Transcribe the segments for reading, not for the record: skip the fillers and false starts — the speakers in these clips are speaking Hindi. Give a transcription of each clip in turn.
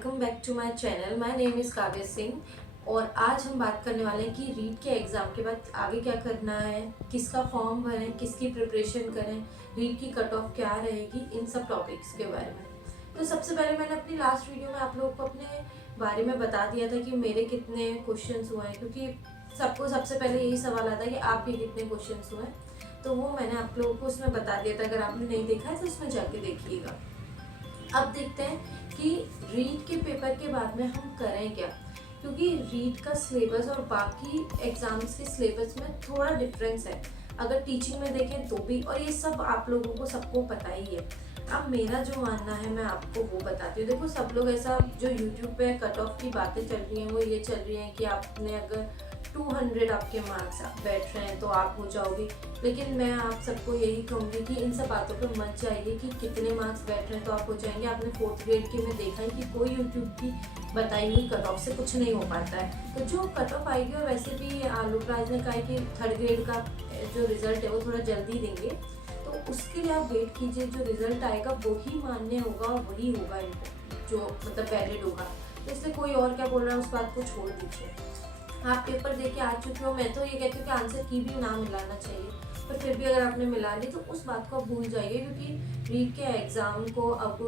Welcome back to my channel. My name is Kavya Singh और आज हम बात करने वाले हैं कि रीट के एग्ज़ाम के बाद आगे क्या करना है, किसका फॉर्म भरें, किसकी प्रिपरेशन करें, रीट की कट ऑफ क्या रहेगी, इन सब टॉपिक्स के बारे में। तो सबसे पहले मैंने अपनी लास्ट वीडियो में आप लोगों को अपने बारे में बता दिया था कि मेरे कितने क्वेश्चंस हुए हैं, क्योंकि सबको सबसे पहले यही सवाल आता है कि आपके कितने क्वेश्चंस हुए हैं। तो वो मैंने आप लोगों को उसमें बता दिया था। अगर आपने नहीं देखा है तो उसमें जाके देखिएगा। अब देखते हैं कि रीट के पेपर के बाद में हम करें क्या, क्योंकि रीट का सिलेबस और बाकी एग्जाम्स के सिलेबस में थोड़ा डिफरेंस है। अगर टीचिंग में देखें तो भी, और ये सब आप लोगों को सबको पता ही है। अब मेरा जो मानना है मैं आपको वो बताती हूँ। देखो, सब लोग ऐसा जो यूट्यूब पे कट ऑफ की बातें चल रही हैं वो ये चल रही हैं कि आपने अगर 200 आपके मार्क्स आप बैठ रहे हैं तो आप हो जाओगे। लेकिन मैं आप सबको यही कहूँगी कि इन सब बातों पर मत जाइए कि कितने मार्क्स बैठ रहे हैं तो आप हो जाएंगे। आपने 4th ग्रेड के में देखा है कि कोई यूट्यूब की बताई हुई कट ऑफ से कुछ नहीं हो पाता है। तो जो कट ऑफ आएगी, और वैसे भी आलोक राज ने कहा है कि 3rd ग्रेड का जो रिजल्ट है वो थोड़ा जल्दी देंगे, तो उसके लिए आप वेट कीजिए। जो रिजल्ट आएगा वही मान्य होगा और वही होगा इनको जो मतलब वैलिड होगा। तो इसलिए कोई और क्या बोल रहा है उस बात को छोड़ दीजिए। आप पेपर दे के आ चुके हो, मैं तो ये कहती हूँ कि आंसर की भी ना मिलाना चाहिए, पर फिर भी अगर आपने मिला ली तो उस बात को आप भूल जाइए, क्योंकि रीट के एग्ज़ाम को अब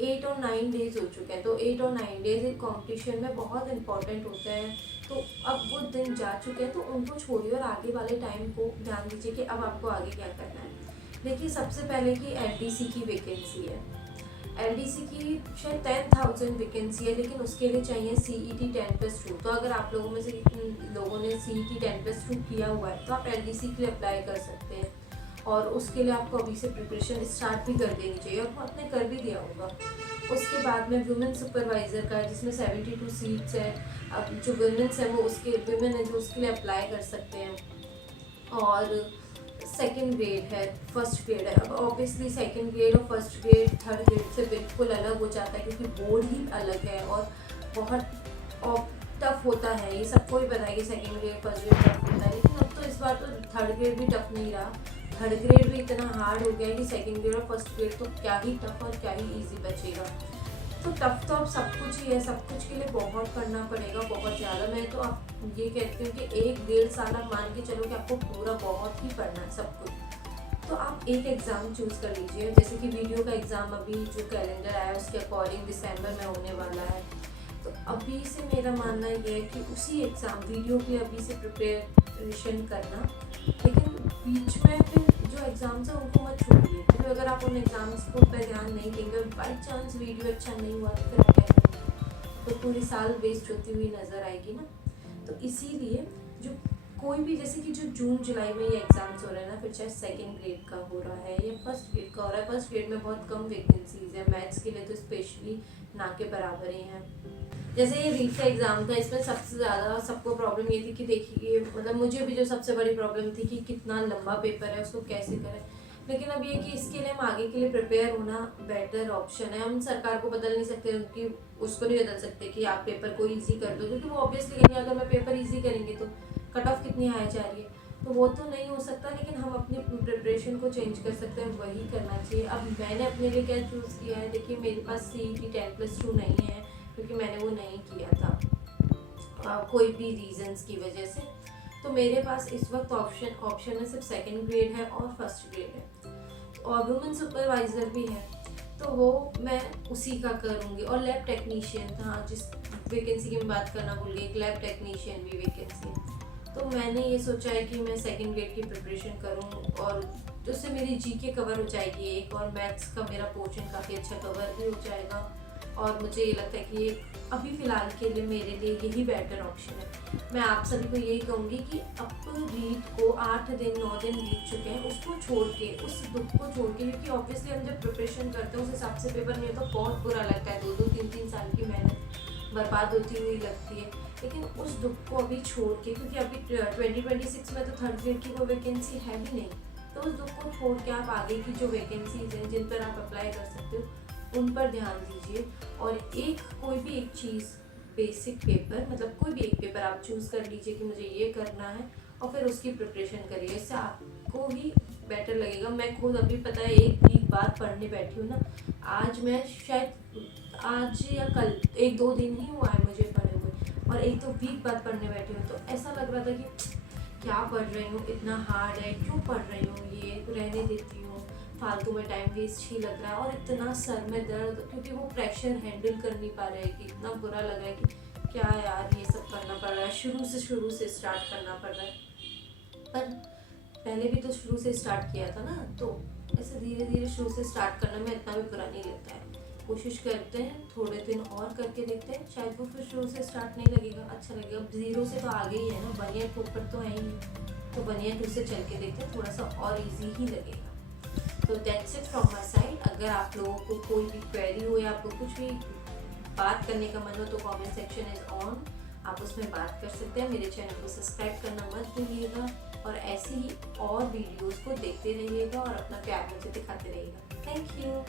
8 और 9 डेज हो चुके हैं। तो 8 और 9 डेज एक कॉम्पिटिशन में बहुत इंपॉर्टेंट होते हैं। तो अब वो दिन जा चुके हैं तो उनको छोड़िए और आगे वाले टाइम को ध्यान दीजिए कि अब आपको आगे क्या करना है। देखिए, सबसे पहले की एलडीसी की वैकेंसी है। एलडीसी की शायद 10,000 वैकेंसी है, लेकिन उसके लिए चाहिए CET 10+2। तो अगर आप लोगों में से लोगों ने CET 10+2 किया हुआ है तो आप एलडीसी के लिए अप्लाई कर सकते हैं, और उसके लिए आपको अभी से प्रिपरेशन स्टार्ट भी कर देनी चाहिए, और आपने कर भी दिया होगा। उसके बाद में वुमेन सुपरवाइज़र का है, जिसमें 72 सीट्स है। अब जो वुमेन्स है वो उसके वुमेन है जो उसके लिए अप्लाई कर सकते हैं। और सेकेंड ग्रेड है, फर्स्ट ग्रेड है। अब ऑब्वियसली सेकेंड ग्रेड और फर्स्ट ग्रेड 3rd ग्रेड से बिल्कुल अलग हो जाता है, क्योंकि बोर्ड ही अलग है और बहुत टफ होता है। ये सबको ही पता है कि second grade first grade tough होता है, लेकिन अब तो इस बार तो 3rd ग्रेड भी टफ नहीं रहा। 3rd ग्रेड भी इतना हार्ड हो गया है कि सेकेंड ग्रेड और फर्स्ट ग्रेड तो क्या ही टफ और क्या ही ईजी बचेगा। तो टफ तो अब सब कुछ ही है, सब कुछ के लिए बहुत पढ़ना पड़ेगा, बहुत ज़्यादा। मैं तो अब ये कहती हूँ कि 1-1.5 साल आप मान के चलो कि आपको पूरा बहुत ही पढ़ना है सब कुछ। तो आप एक एग्ज़ाम चूज़ कर लीजिए। जैसे कि वीडियो का एग्ज़ाम अभी जो कैलेंडर आया है उसके अकॉर्डिंग दिसंबर में होने वाला है। तो अभी से मेरा मानना ये है कि उसी एग्ज़ाम वीडियो की अभी से प्रिपरेशन करना, लेकिन बीच में फिर जो एग्ज़ाम्स हैं उनको मत छोड़िए, क्योंकि अगर आप उन एग्ज़ाम्स को पर ध्यान नहीं देंगे और बाई चांस वीडियो अच्छा नहीं हुआ तो फिर आप क्या करेंगे, तो पूरी साल वेस्ट होती हुई नज़र आएगी ना। तो इसीलिए जो कोई भी, जैसे कि जो जून जुलाई में ये एग्ज़ाम्स हो रहे हैं ना, फिर चाहे सेकेंड ग्रेड का हो रहा है या फर्स्ट ग्रेड का हो रहा है, फर्स्ट ग्रेड में बहुत कम वैकेंसीज़ है, मैथ्स के लिए तो स्पेशली ना के बराबर ही हैं। जैसे ये रीट का एग्ज़ाम था, इसमें सबसे ज़्यादा सबको प्रॉब्लम ये थी कि देखिए, मतलब मुझे भी जो सबसे बड़ी प्रॉब्लम थी कि कितना लंबा पेपर है, उसको कैसे करें। लेकिन अब ये कि इसके लिए हम आगे के लिए प्रिपेयर होना बेटर ऑप्शन है। हम सरकार को बदल नहीं सकते, उनकी उसको नहीं बदल सकते कि आप पेपर को ईजी कर दो, क्योंकि वो ऑब्वियसली कहेंगे अगर मैं पेपर ईजी करेंगे तो कट ऑफ कितनी हाई जा रही है, तो वो तो नहीं हो सकता। लेकिन हम अपनी प्रिपरेशन को चेंज कर सकते हैं, वही करना चाहिए। अब मैंने अपने लिए क्या चूज़ किया है, देखिए मेरे पास CET 10+2 नहीं है, क्योंकि मैंने वो नहीं किया था कोई भी रीजंस की वजह से। तो मेरे पास इस वक्त ऑप्शन है सिर्फ सेकेंड ग्रेड है और फर्स्ट ग्रेड है, और वुमेन सुपरवाइज़र भी है, तो वो मैं उसी का करूँगी। और लैब टेक्नीशियन था, जिस वैकेंसी की मैं बात करना भूल गई, एक लैब टेक्नीशियन भी वैकेंसी है। तो मैंने ये सोचा है कि मैं सेकेंड ग्रेड की प्रिपरेशन करूँ, और उससे मेरी GK कवर हो जाएगी एक, और मैथ्स का मेरा पोर्शन काफ़ी अच्छा कवर भी हो जाएगा। और मुझे ये लगता है कि ये अभी फ़िलहाल के लिए मेरे लिए यही बेटर ऑप्शन है। मैं आप सभी को यही कहूँगी कि अब रीट को 8 दिन 9 दिन बीत चुके हैं, उसको छोड़ के, उस दुख को छोड़ के, क्योंकि ऑब्वियसली हम जब प्रिपरेशन करते हैं उस हिसाब से पेपर नहीं होता, बहुत बुरा लगता है। 2-2 3-3 साल की मेहनत बर्बाद होती हुई लगती है। लेकिन उस दुख को अभी छोड़ के, क्योंकि अभी 2026 में तो 3rd ग्रेड की कोई वैकेंसी है भी नहीं, तो उस दुख को छोड़ के आप आगे की जो वैकेंसीज हैं जिन पर आप अप्लाई कर सकते हो उन पर ध्यान दीजिए। और कोई भी एक चीज़, बेसिक पेपर, मतलब कोई भी एक पेपर आप चूज़ कर लीजिए कि मुझे ये करना है, और फिर उसकी प्रिपरेशन करिए। इससे आपको ही बेटर लगेगा। मैं खुद अभी पता है 1 वीक बाद पढ़ने बैठी हूँ ना, आज मैं शायद आज या कल 1-2 दिन ही हुआ है मुझे पढ़े हुए, और एक तो वीक बाद पढ़ने बैठी हूँ, तो ऐसा लग रहा था कि क्या पढ़ रही हूँ, इतना हार्ड है, क्यों पढ़ रही हूँ, ये रहने देती हूँ, फालतू में टाइम वेस्ट ही लग रहा है। और इतना सर में दर्द, क्योंकि वो प्रेशर हैंडल कर नहीं पा रहे हैं, कि इतना बुरा लग रहा है कि क्या यार ये सब करना पड़ रहा है, शुरू से स्टार्ट करना पड़ रहा है। पर पहले भी तो शुरू से स्टार्ट किया था ना, तो ऐसे धीरे धीरे शुरू से स्टार्ट करने में इतना भी बुरा नहीं लगता है। कोशिश करते हैं, थोड़े दिन और करके देखते हैं, शायद वो फिर शुरू से स्टार्ट नहीं लगेगा, अच्छा लगेगा। अब जीरो से तो आगे ही है ना, बनिया के ऊपर तो है ही नहीं, तो बनिया टू से चल के देखते हैं, थोड़ा सा और इजी ही लगेगा। तो that's it from my side. अगर आप लोगों को कोई भी क्वेरी हो या आपको कुछ भी बात करने का मन हो तो कमेंट सेक्शन इज ऑन, आप उसमें बात कर सकते हैं। मेरे चैनल को सब्सक्राइब करना मत भूलिएगा, और ऐसे ही और वीडियोस को देखते रहिएगा और अपना प्यार मुझे दिखाते रहिएगा। Thank you.